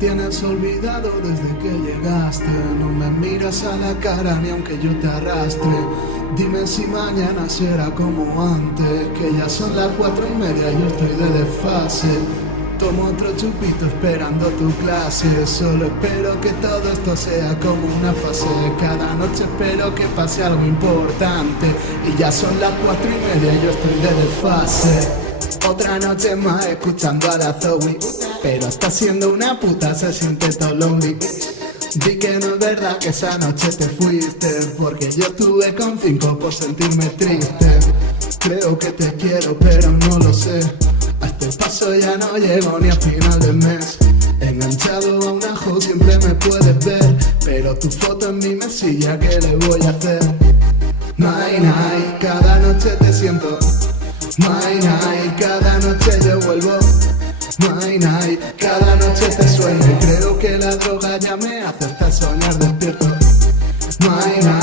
tienes olvidado desde que llegaste. No me miras a la cara ni aunque yo te arrastre. Dime si mañana será como antes, que ya son las 4:30 y yo estoy de desfase. Tomo otro chupito esperando tu clase. Solo espero que todo esto sea como una fase. Cada noche espero que pase algo importante. Y ya son las 4:30 y yo estoy de desfase. Otra noche más escuchando a la Zoe, pero está siendo una puta, se siente todo lonely. Di que no es verdad que esa noche te fuiste, porque yo estuve con 5 por sentirme triste. Creo que te quiero pero no lo sé. A este paso ya no llego ni a final del mes. Enganchado a un ajo siempre me puedes ver, pero tu foto en mi mesilla, ¿qué le voy a hacer? My night, cada noche te siento. My night, cada noche yo vuelvo. My night, cada noche te sueño y creo que la droga ya me hace hasta soñar despierto. My night.